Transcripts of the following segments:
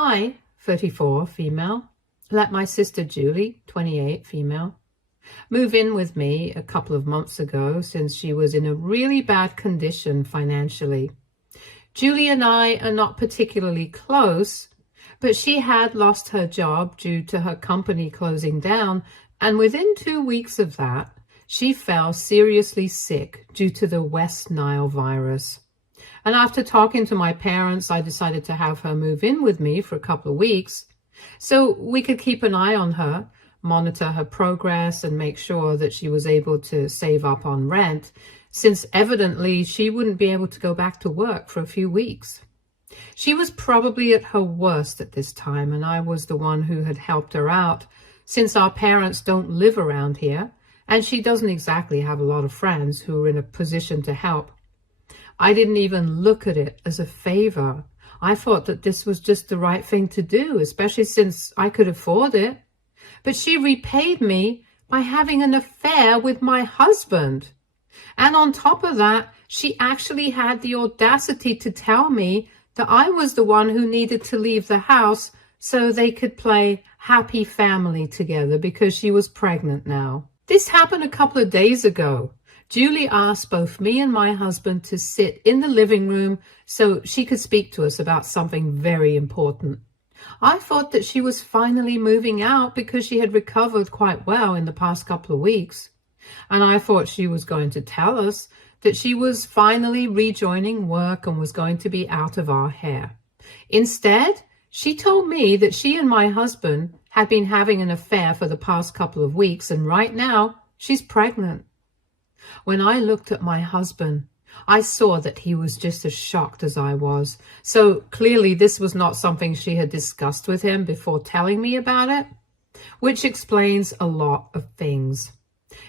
I, 34, female, let my sister Julie, 28, female, move in with me a couple of months ago since she was in a really bad condition financially. Julie and I are not particularly close, but she had lost her job due to her company closing down, and within 2 weeks of that, she fell seriously sick due to the West Nile virus. And after talking to my parents, I decided to have her move in with me for a couple of weeks so we could keep an eye on her, monitor her progress, and make sure that she was able to save up on rent, since evidently she wouldn't be able to go back to work for a few weeks. She was probably at her worst at this time, and I was the one who had helped her out, since our parents don't live around here, and she doesn't exactly have a lot of friends who are in a position to help. I didn't even look at it as a favor. I thought that this was just the right thing to do, especially since I could afford it. But she repaid me by having an affair with my husband. And on top of that, she actually had the audacity to tell me that I was the one who needed to leave the house so they could play happy family together because she was pregnant now. This happened a couple of days ago. Julie asked both me and my husband to sit in the living room so she could speak to us about something very important. I thought that she was finally moving out because she had recovered quite well in the past couple of weeks. And I thought she was going to tell us that she was finally rejoining work and was going to be out of our hair. Instead, she told me that she and my husband had been having an affair for the past couple of weeks, and right now she's pregnant. When I looked at my husband, I saw that he was just as shocked as I was. So clearly this was not something she had discussed with him before telling me about it, which explains a lot of things.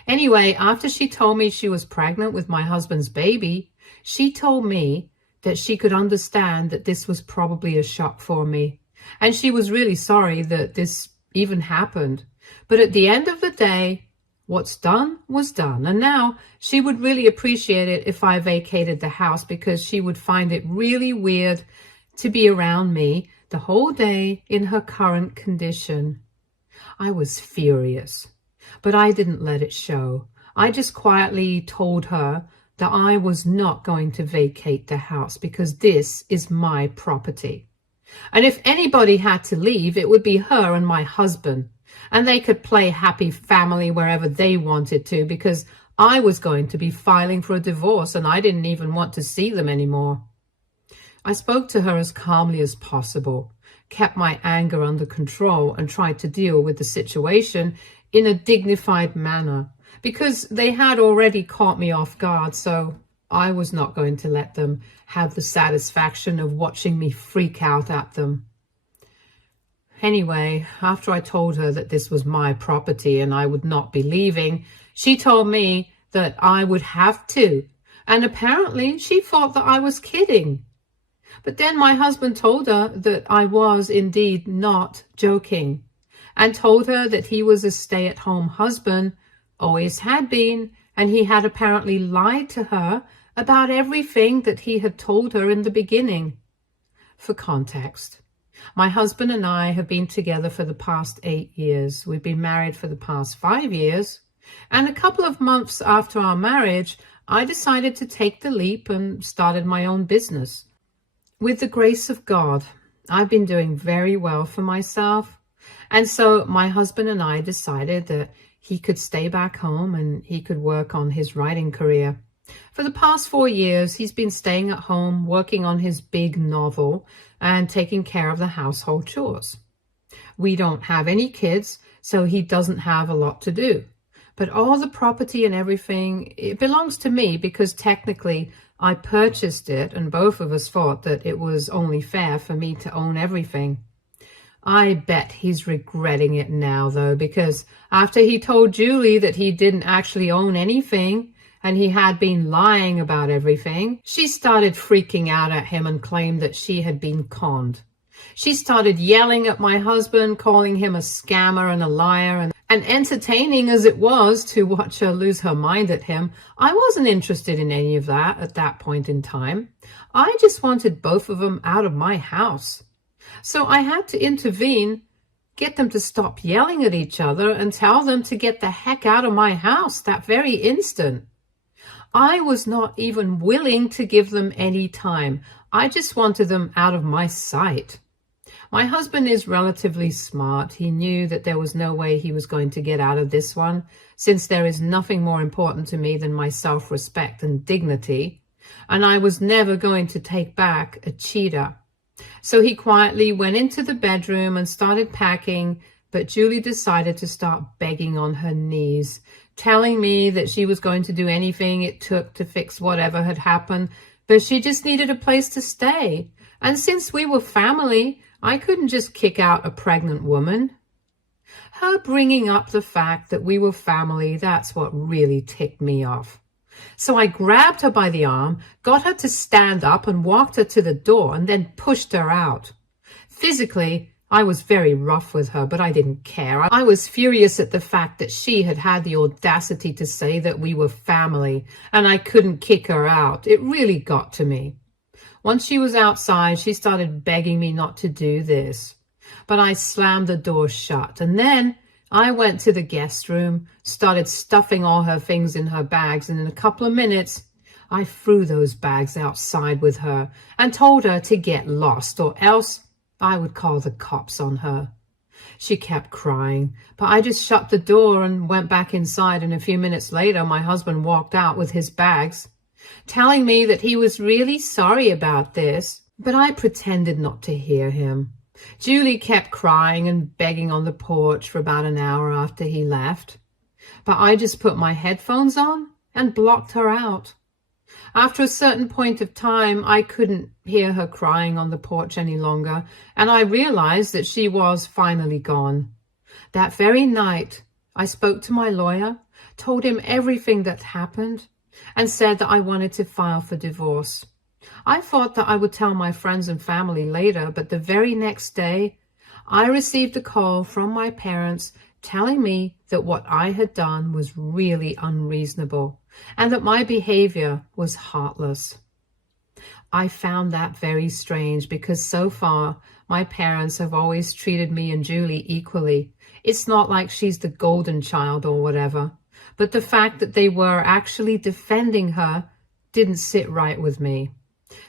Anyway, after she told me she was pregnant with my husband's baby, she told me that she could understand that this was probably a shock for me. And she was really sorry that this even happened. But at the end of the day, what's done was done. And now she would really appreciate it if I vacated the house, because she would find it really weird to be around me the whole day in her current condition. I was furious, but I didn't let it show. I just quietly told her that I was not going to vacate the house because this is my property. And if anybody had to leave, it would be her and my husband. And they could play happy family wherever they wanted to, because I was going to be filing for a divorce and I didn't even want to see them anymore. I spoke to her as calmly as possible, kept my anger under control, and tried to deal with the situation in a dignified manner, because they had already caught me off guard, so I was not going to let them have the satisfaction of watching me freak out at them. Anyway, after I told her that this was my property and I would not be leaving, she told me that I would have to, and apparently she thought that I was kidding. But then my husband told her that I was indeed not joking, and told her that he was a stay-at-home husband, always had been, and he had apparently lied to her about everything that he had told her in the beginning. For context, my husband and I have been together for the past 8 years. We've been married for the past 5 years. And a couple of months after our marriage, I decided to take the leap and started my own business. With the grace of God, I've been doing very well for myself. And so my husband and I decided that he could stay back home and he could work on his writing career. For the past 4 years, he's been staying at home, working on his big novel and taking care of the household chores. We don't have any kids, so he doesn't have a lot to do. But all the property and everything, it belongs to me because technically I purchased it, and both of us thought that it was only fair for me to own everything. I bet he's regretting it now, though, because after he told Julie that he didn't actually own anything, and he had been lying about everything, she started freaking out at him and claimed that she had been conned. She started yelling at my husband, calling him a scammer and a liar, and entertaining as it was to watch her lose her mind at him, I wasn't interested in any of that at that point in time. I just wanted both of them out of my house. So I had to intervene, get them to stop yelling at each other, and tell them to get the heck out of my house that very instant. I was not even willing to give them any time. I just wanted them out of my sight. My husband is relatively smart. He knew that there was no way he was going to get out of this one, since there is nothing more important to me than my self-respect and dignity, and I was never going to take back a cheater. So he quietly went into the bedroom and started packing, but Julie decided to start begging on her knees, telling me that she was going to do anything it took to fix whatever had happened, but she just needed a place to stay. And since we were family, I couldn't just kick out a pregnant woman. Her bringing up the fact that we were family, that's what really ticked me off. So I grabbed her by the arm, got her to stand up and walked her to the door and then pushed her out. Physically, I was very rough with her, but I didn't care. I was furious at the fact that she had had the audacity to say that we were family and I couldn't kick her out. It really got to me. Once she was outside, she started begging me not to do this. But I slammed the door shut, and then I went to the guest room, started stuffing all her things in her bags, and in a couple of minutes, I threw those bags outside with her and told her to get lost, or else I would call the cops on her. She kept crying, but I just shut the door and went back inside, and a few minutes later, my husband walked out with his bags, telling me that he was really sorry about this, but I pretended not to hear him. Julie kept crying and begging on the porch for about an hour after he left, but I just put my headphones on and blocked her out. After a certain point of time, I couldn't hear her crying on the porch any longer, and I realized that she was finally gone. That very night, I spoke to my lawyer, told him everything that happened, and said that I wanted to file for divorce. I thought that I would tell my friends and family later, but the very next day, I received a call from my parents telling me that what I had done was really unreasonable and that my behavior was heartless. I found that very strange because so far, my parents have always treated me and Julie equally. It's not like she's the golden child or whatever. But the fact that they were actually defending her didn't sit right with me.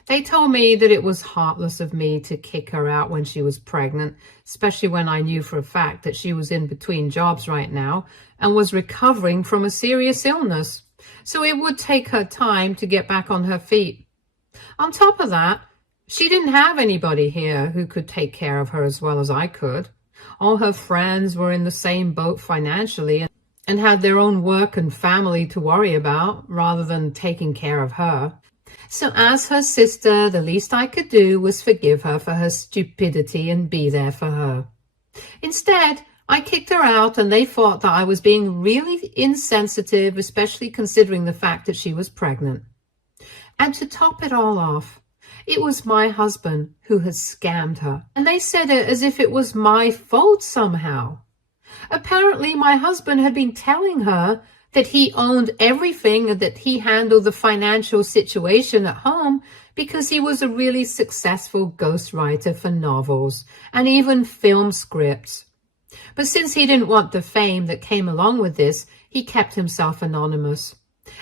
They told me that it was heartless of me to kick her out when she was pregnant, especially when I knew for a fact that she was in between jobs right now and was recovering from a serious illness. So it would take her time to get back on her feet. On top of that, she didn't have anybody here who could take care of her as well as I could. All her friends were in the same boat financially and had their own work and family to worry about rather than taking care of her. So as her sister, the least I could do was forgive her for her stupidity and be there for her. Instead, I kicked her out and they thought that I was being really insensitive, especially considering the fact that she was pregnant. And to top it all off, it was my husband who had scammed her, and they said it as if it was my fault somehow. Apparently, my husband had been telling her that he owned everything and that he handled the financial situation at home because he was a really successful ghostwriter for novels and even film scripts. But since he didn't want the fame that came along with this, he kept himself anonymous.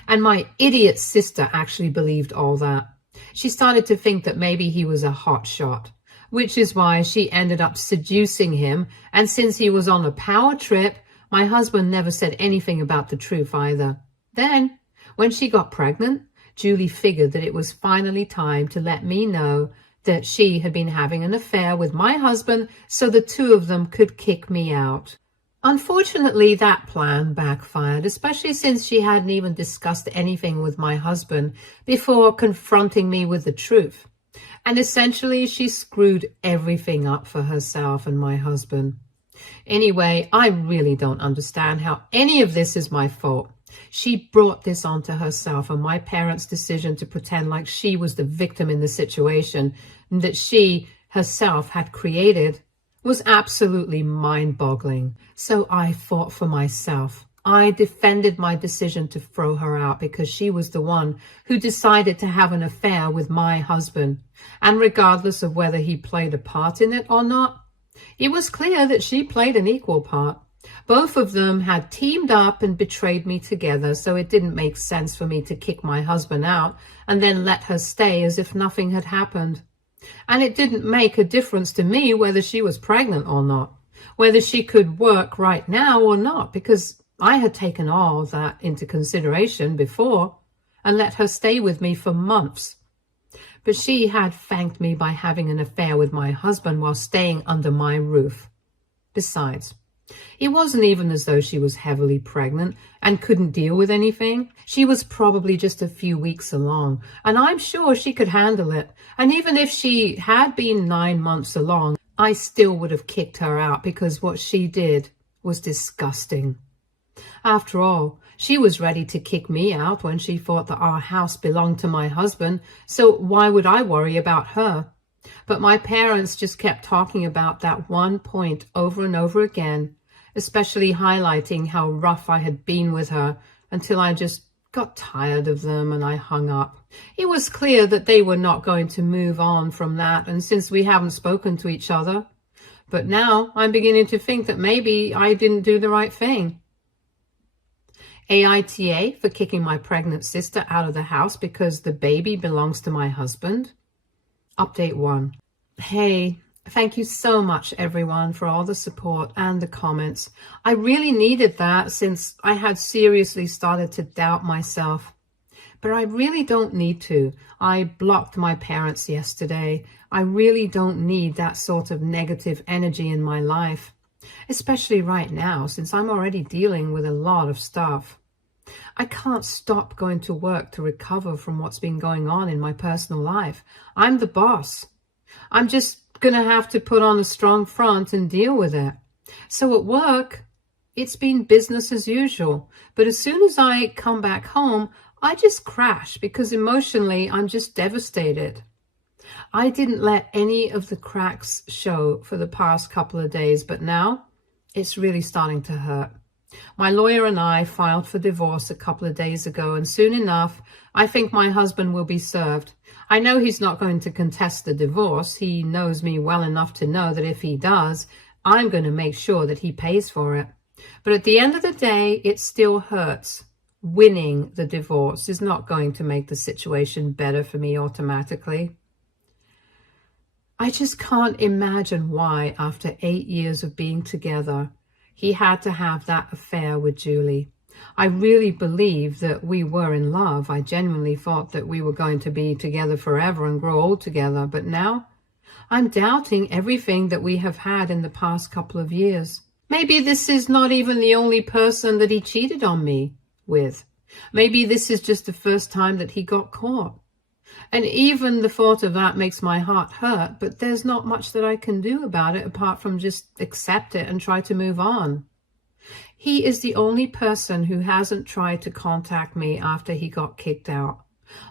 And my idiot sister actually believed all that. She started to think that maybe he was a hotshot, which is why she ended up seducing him. And since he was on a power trip, my husband never said anything about the truth either. Then, when she got pregnant, Julie figured that it was finally time to let me know that she had been having an affair with my husband so the two of them could kick me out. Unfortunately, that plan backfired, especially since she hadn't even discussed anything with my husband before confronting me with the truth. And essentially, she screwed everything up for herself and my husband. Anyway, I really don't understand how any of this is my fault. She brought this onto herself, and my parents' decision to pretend like she was the victim in the situation and that she herself had created was absolutely mind-boggling. So I fought for myself. I defended my decision to throw her out because she was the one who decided to have an affair with my husband. And regardless of whether he played a part in it or not, it was clear that she played an equal part. Both of them had teamed up and betrayed me together, so it didn't make sense for me to kick my husband out and then let her stay as if nothing had happened. And it didn't make a difference to me whether she was pregnant or not, whether she could work right now or not, because I had taken all that into consideration before and let her stay with me for months. But she had thanked me by having an affair with my husband while staying under my roof. Besides, it wasn't even as though she was heavily pregnant and couldn't deal with anything. She was probably just a few weeks along, and I'm sure she could handle it. And even if she had been 9 months along, I still would have kicked her out because what she did was disgusting. After all, she was ready to kick me out when she thought that our house belonged to my husband, so why would I worry about her? But my parents just kept talking about that one point over and over again, especially highlighting how rough I had been with her until I just got tired of them and I hung up. It was clear that they were not going to move on from that, and since we haven't spoken to each other, but now I'm beginning to think that maybe I didn't do the right thing. AITA for kicking my pregnant sister out of the house because the baby belongs to my husband. Update 1. Hey, thank you so much everyone for all the support and the comments. I really needed that since I had seriously started to doubt myself. But I really don't need to. I blocked my parents yesterday. I really don't need that sort of negative energy in my life, especially right now since I'm already dealing with a lot of stuff. I can't stop going to work to recover from what's been going on in my personal life. I'm the boss. I'm just going to have to put on a strong front and deal with it. So at work, it's been business as usual. But as soon as I come back home, I just crash because emotionally I'm just devastated. I didn't let any of the cracks show for the past couple of days, but now it's really starting to hurt. My lawyer and I filed for divorce a couple of days ago, and soon enough, I think my husband will be served. I know he's not going to contest the divorce. He knows me well enough to know that if he does, I'm going to make sure that he pays for it. But at the end of the day, it still hurts. Winning the divorce is not going to make the situation better for me automatically. I just can't imagine why, after 8 years of being together, he had to have that affair with Julie. I really believe that we were in love. I genuinely thought that we were going to be together forever and grow old together. But now I'm doubting everything that we have had in the past couple of years. Maybe this is not even the only person that he cheated on me with. Maybe this is just the first time that he got caught. And even the thought of that makes my heart hurt, but there's not much that I can do about it apart from just accept it and try to move on. He is the only person who hasn't tried to contact me after he got kicked out.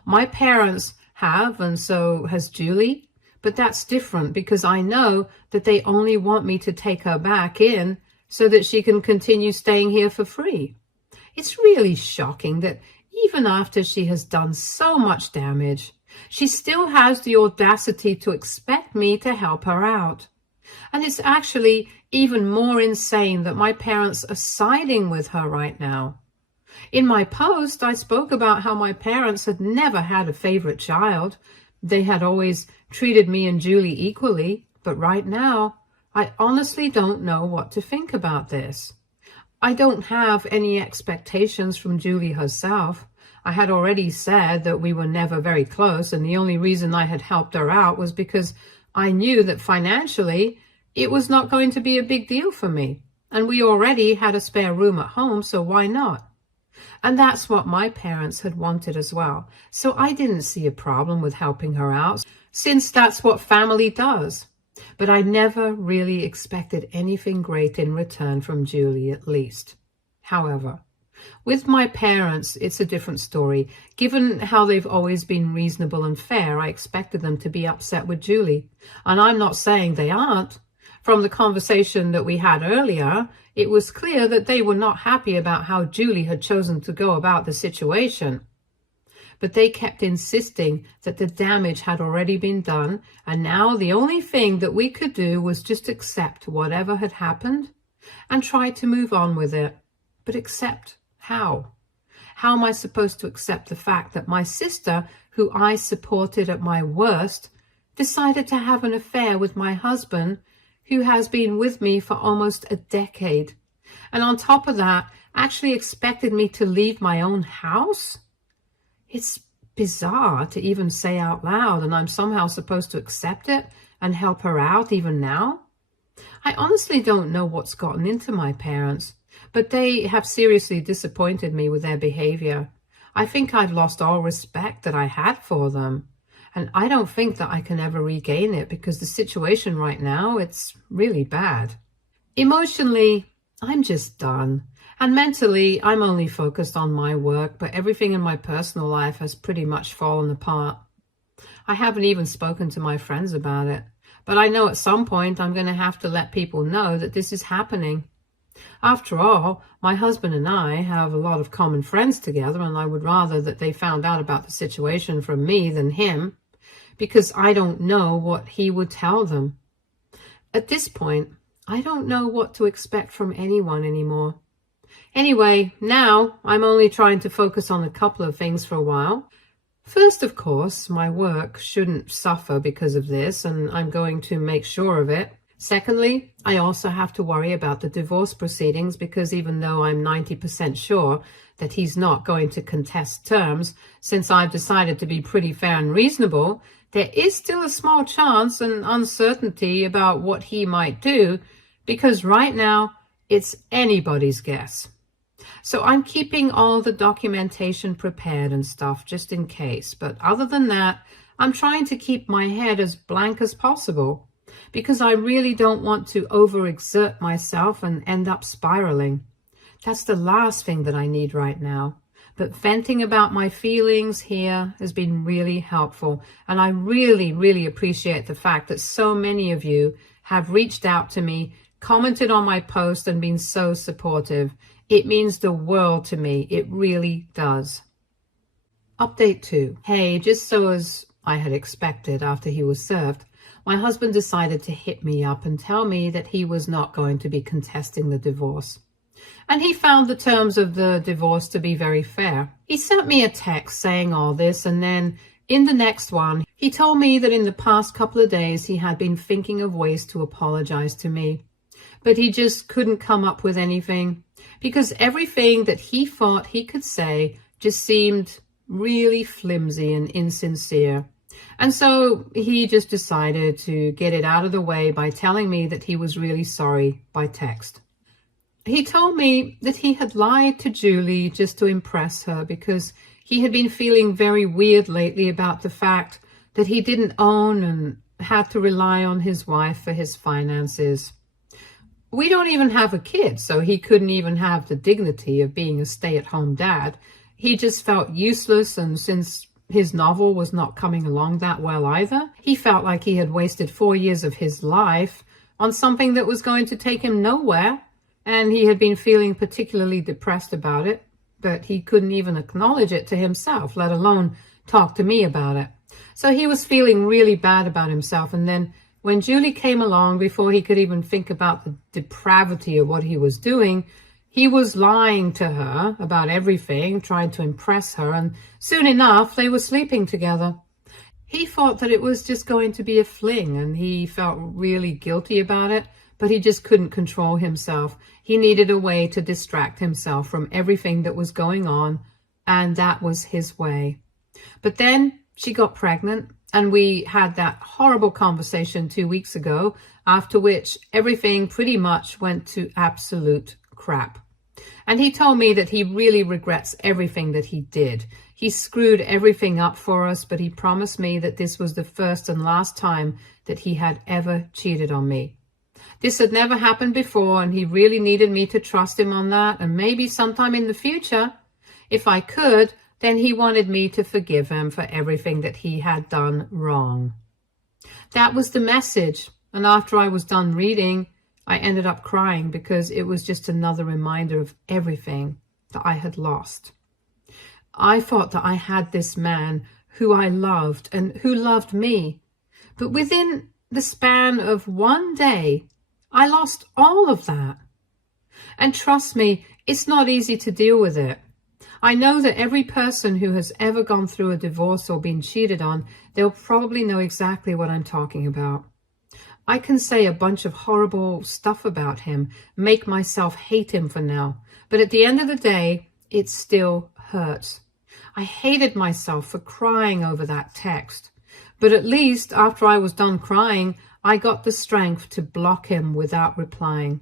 My parents have, and so has Julie, but that's different because I know that they only want me to take her back in so that she can continue staying here for free. It's really shocking that even after she has done so much damage, she still has the audacity to expect me to help her out. And it's actually even more insane that my parents are siding with her right now. In my post, I spoke about how my parents had never had a favorite child. They had always treated me and Julie equally, but right now, I honestly don't know what to think about this. I don't have any expectations from Julie herself. I had already said that we were never very close, and the only reason I had helped her out was because I knew that financially it was not going to be a big deal for me. And we already had a spare room at home, so why not? And that's what my parents had wanted as well. So I didn't see a problem with helping her out, since that's what family does. But I never really expected anything great in return from Julie, at least. However, with my parents, it's a different story. Given how they've always been reasonable and fair, I expected them to be upset with Julie. And I'm not saying they aren't. From the conversation that we had earlier, it was clear that they were not happy about how Julie had chosen to go about the situation. But they kept insisting that the damage had already been done, and now the only thing that we could do was just accept whatever had happened and try to move on with it. But accept how? How am I supposed to accept the fact that my sister, who I supported at my worst, decided to have an affair with my husband, who has been with me for almost a decade, and on top of that, actually expected me to leave my own house? It's bizarre to even say out loud, and I'm somehow supposed to accept it and help her out even now. I honestly don't know what's gotten into my parents, but they have seriously disappointed me with their behavior. I think I've lost all respect that I had for them. And I don't think that I can ever regain it because the situation right now, it's really bad. Emotionally, I'm just done. And mentally, I'm only focused on my work, but everything in my personal life has pretty much fallen apart. I haven't even spoken to my friends about it, but I know at some point I'm going to have to let people know that this is happening. After all, my husband and I have a lot of common friends together, and I would rather that they found out about the situation from me than him, because I don't know what he would tell them. At this point, I don't know what to expect from anyone anymore. Anyway, now I'm only trying to focus on a couple of things for a while. First, of course, my work shouldn't suffer because of this, and I'm going to make sure of it. Secondly, I also have to worry about the divorce proceedings because even though I'm 90% sure that he's not going to contest terms, since I've decided to be pretty fair and reasonable, there is still a small chance and uncertainty about what he might do because right now it's anybody's guess. So I'm keeping all the documentation prepared and stuff just in case. But other than that, I'm trying to keep my head as blank as possible because I really don't want to overexert myself and end up spiraling. That's the last thing that I need right now. But venting about my feelings here has been really helpful. And I really, really appreciate the fact that so many of you have reached out to me, commented on my post, and been so supportive. It means the world to me. It really does. Update 2. Hey, just so as I had expected after he was served, my husband decided to hit me up and tell me that he was not going to be contesting the divorce. And he found the terms of the divorce to be very fair. He sent me a text saying all this, and then in the next one, he told me that in the past couple of days he had been thinking of ways to apologize to me. But he just couldn't come up with anything because everything that he thought he could say just seemed really flimsy and insincere. And so he just decided to get it out of the way by telling me that he was really sorry by text. He told me that he had lied to Julie just to impress her because he had been feeling very weird lately about the fact that he didn't own and had to rely on his wife for his finances. We don't even have a kid, so he couldn't even have the dignity of being a stay-at-home dad. He just felt useless, and since his novel was not coming along that well either, he felt like he had wasted 4 years of his life on something that was going to take him nowhere, and he had been feeling particularly depressed about it, but he couldn't even acknowledge it to himself, let alone talk to me about it. So he was feeling really bad about himself, and then when Julie came along, before he could even think about the depravity of what he was doing, he was lying to her about everything, trying to impress her, and soon enough, they were sleeping together. He thought that it was just going to be a fling, and he felt really guilty about it, but he just couldn't control himself. He needed a way to distract himself from everything that was going on, and that was his way. But then she got pregnant, and we had that horrible conversation 2 weeks ago, after which everything pretty much went to absolute crap. And he told me that he really regrets everything that he did. He screwed everything up for us, but he promised me that this was the first and last time that he had ever cheated on me. This had never happened before, and he really needed me to trust him on that, and maybe sometime in the future, if I could, then he wanted me to forgive him for everything that he had done wrong. That was the message. And after I was done reading, I ended up crying because it was just another reminder of everything that I had lost. I thought that I had this man who I loved and who loved me. But within the span of one day, I lost all of that. And trust me, it's not easy to deal with it. I know that every person who has ever gone through a divorce or been cheated on, they'll probably know exactly what I'm talking about. I can say a bunch of horrible stuff about him, make myself hate him for now, but at the end of the day, it still hurts. I hated myself for crying over that text, but at least after I was done crying, I got the strength to block him without replying.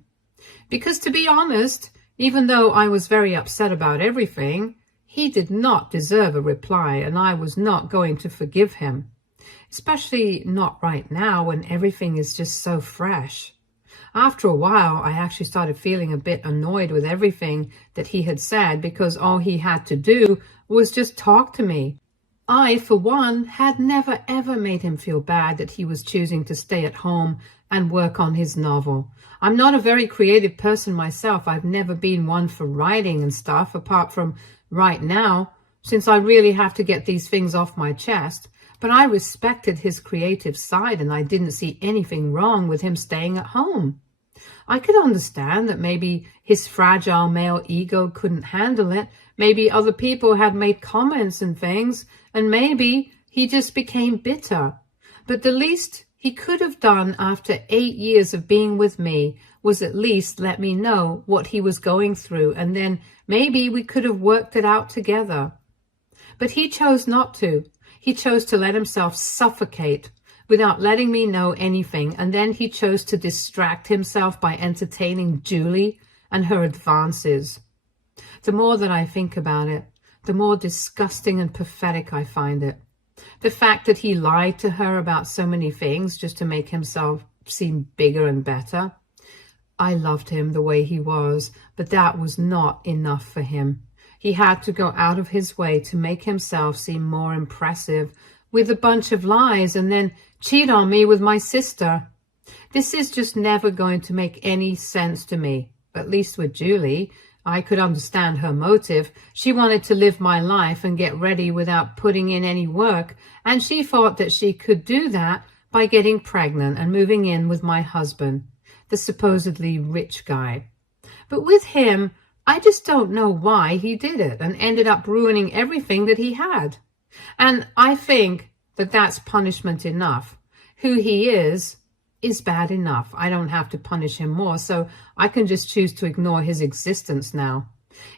Because to be honest, even though I was very upset about everything, he did not deserve a reply, and I was not going to forgive him. Especially not right now when everything is just so fresh. After a while, I actually started feeling a bit annoyed with everything that he had said because all he had to do was just talk to me. I, for one, had never ever made him feel bad that he was choosing to stay at home and work on his novel. I'm not a very creative person myself. I've never been one for writing and stuff, apart from right now, since I really have to get these things off my chest. But I respected his creative side, and I didn't see anything wrong with him staying at home. I could understand that maybe his fragile male ego couldn't handle it. Maybe other people had made comments and things, and maybe he just became bitter. But the least he could have done after 8 years of being with me was at least let me know what he was going through, and then maybe we could have worked it out together. But he chose not to. He chose to let himself suffocate without letting me know anything, and then he chose to distract himself by entertaining Julie and her advances. The more that I think about it, the more disgusting and pathetic I find it. The fact that he lied to her about so many things just to make himself seem bigger and better. I loved him the way he was, but that was not enough for him. He had to go out of his way to make himself seem more impressive with a bunch of lies and then cheat on me with my sister. This is just never going to make any sense to me, at least with Julie. I could understand her motive. She wanted to live my life and get ready without putting in any work, and she thought that she could do that by getting pregnant and moving in with my husband, the supposedly rich guy. But with him, I just don't know why he did it and ended up ruining everything that he had. And I think that that's punishment enough. Who he is bad enough. I don't have to punish him more, so I can just choose to ignore his existence now.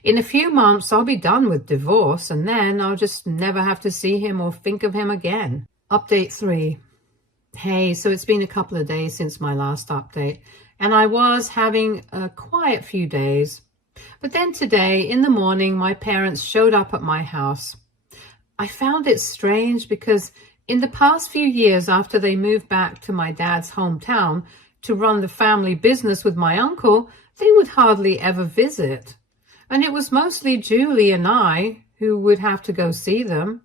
In a few months, I'll be done with divorce, and then I'll just never have to see him or think of him again. Update 3. Hey, so it's been a couple of days since my last update, and I was having a quiet few days. But then today, in the morning, my parents showed up at my house. I found it strange because in the past few years after they moved back to my dad's hometown to run the family business with my uncle, they would hardly ever visit. And it was mostly Julie and I who would have to go see them.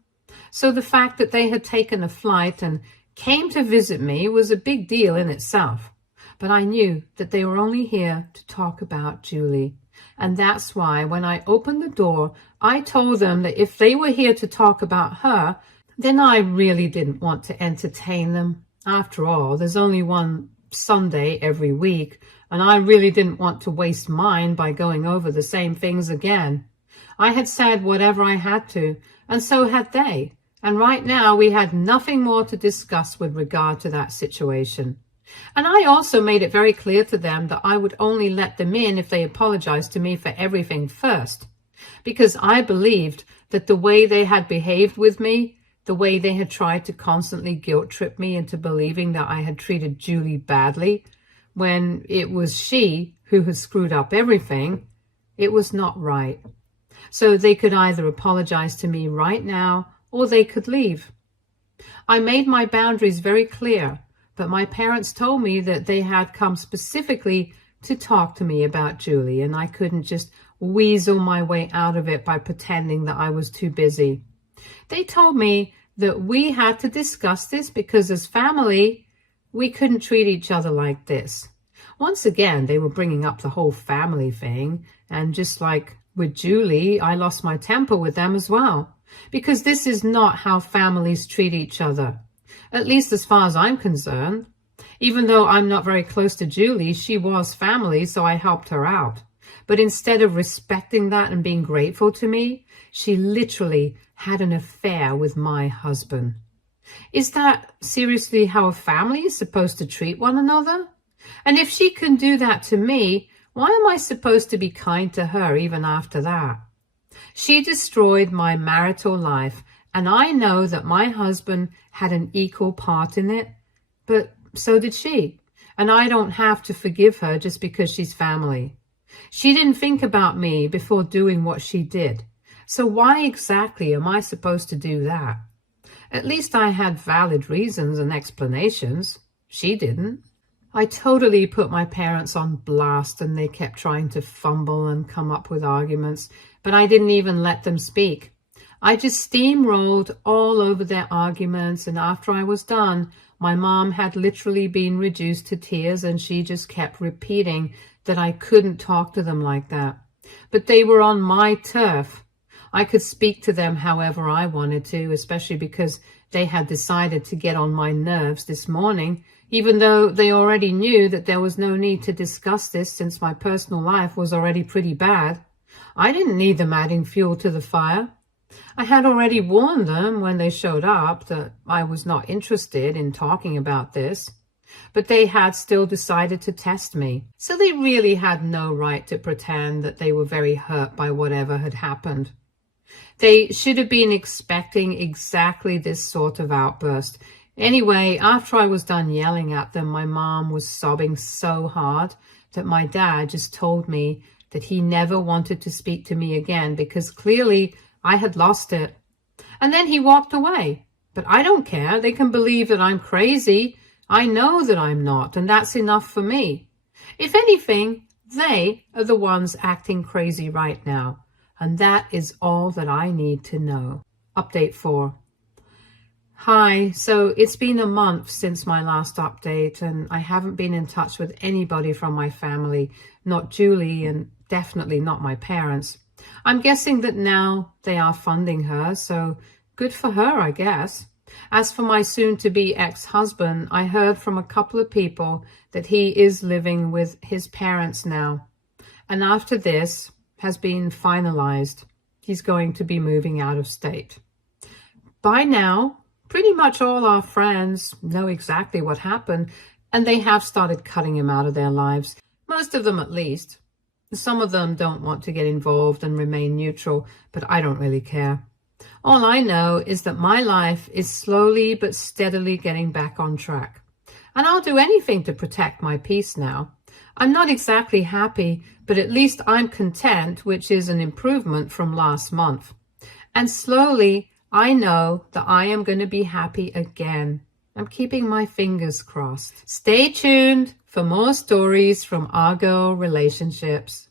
So the fact that they had taken a flight and came to visit me was a big deal in itself. But I knew that they were only here to talk about Julie. And that's why when I opened the door, I told them that if they were here to talk about her, then I really didn't want to entertain them. After all, there's only one Sunday every week, and I really didn't want to waste mine by going over the same things again. I had said whatever I had to, and so had they. And right now we had nothing more to discuss with regard to that situation. And I also made it very clear to them that I would only let them in if they apologized to me for everything first, because I believed that the way they had behaved with me, the way they had tried to constantly guilt-trip me into believing that I had treated Julie badly, when it was she who had screwed up everything, it was not right. So they could either apologize to me right now, or they could leave. I made my boundaries very clear, but my parents told me that they had come specifically to talk to me about Julie, and I couldn't just weasel my way out of it by pretending that I was too busy. They told me that we had to discuss this because as family, We couldn't treat each other like this. Once again, they were bringing up the whole family thing, and just like with Julie, I lost my temper with them as well, because this is not how families treat each other, at least as far as I'm concerned. Even though I'm not very close to Julie, she was family, so I helped her out. But instead of respecting that and being grateful to me, she literally had an affair with my husband. Is that seriously how a family is supposed to treat one another? And if she can do that to me, why am I supposed to be kind to her even after that? She destroyed my marital life, and I know that my husband had an equal part in it, but so did she. And I don't have to forgive her just because she's family. She didn't think about me before doing what she did. So why exactly am I supposed to do that? At least I had valid reasons and explanations. She didn't. I totally put my parents on blast, and they kept trying to fumble and come up with arguments, but I didn't even let them speak. I just steamrolled all over their arguments, and after I was done, my mom had literally been reduced to tears, and she just kept repeating that I couldn't talk to them like that. But they were on my turf. I could speak to them however I wanted to, especially because they had decided to get on my nerves this morning, even though they already knew that there was no need to discuss this since my personal life was already pretty bad. I didn't need them adding fuel to the fire. I had already warned them when they showed up that I was not interested in talking about this, but they had still decided to test me. So they really had no right to pretend that they were very hurt by whatever had happened. They should have been expecting exactly this sort of outburst. Anyway, after I was done yelling at them, my mom was sobbing so hard that my dad just told me that he never wanted to speak to me again because clearly I had lost it. And then he walked away. But I don't care. They can believe that I'm crazy. I know that I'm not, and that's enough for me. If anything, they are the ones acting crazy right now. And that is all that I need to know. Update 4. Hi, so it's been a month since my last update, and I haven't been in touch with anybody from my family, not Julie, and definitely not my parents. I'm guessing that now they are funding her, so good for her, I guess. As for my soon-to-be ex-husband, I heard from a couple of people that he is living with his parents now. And after this has been finalized, he's going to be moving out of state. By now, pretty much all our friends know exactly what happened, and they have started cutting him out of their lives. Most of them, at least. Some of them don't want to get involved and remain neutral, but I don't really care. All I know is that my life is slowly but steadily getting back on track. And I'll do anything to protect my peace now. I'm not exactly happy, but at least I'm content, which is an improvement from last month. And slowly, I know that I am going to be happy again. I'm keeping my fingers crossed. Stay tuned for more stories from our girl relationships.